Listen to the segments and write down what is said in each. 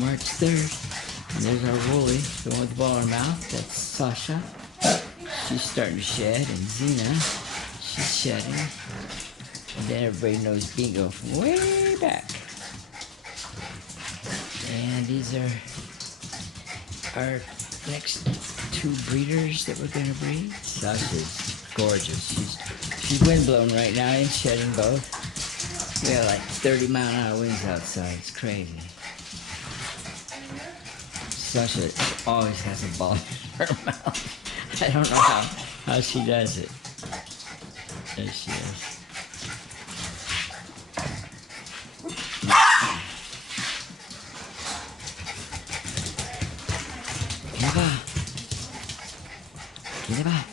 March 3rd. And there's our woolly, the one with the ball in her mouth. That's Sasha. She's starting to shed. And Xena, she's shedding. And then everybody knows Bingo from way back. And these are our next two breeders that we're gonna breed. Sasha's gorgeous. She's windblown right now and shedding both. We have like 30-mile-an-hour winds outside. It's crazy. Sasha always has a ball in her mouth. I don't know how she does it. There she is. Get up.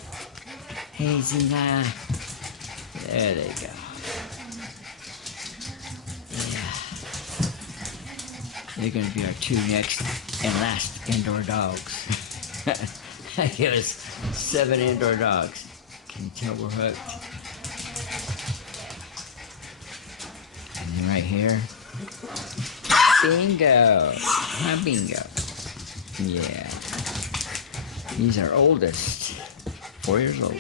Hey, Xena. There they go. Yeah. They're going to be our two next and last indoor dogs. I give us 7 indoor dogs. Can you tell we're hooked? And then right here, Bingo. Hi, Bingo. Yeah. He's our oldest. 4 years old.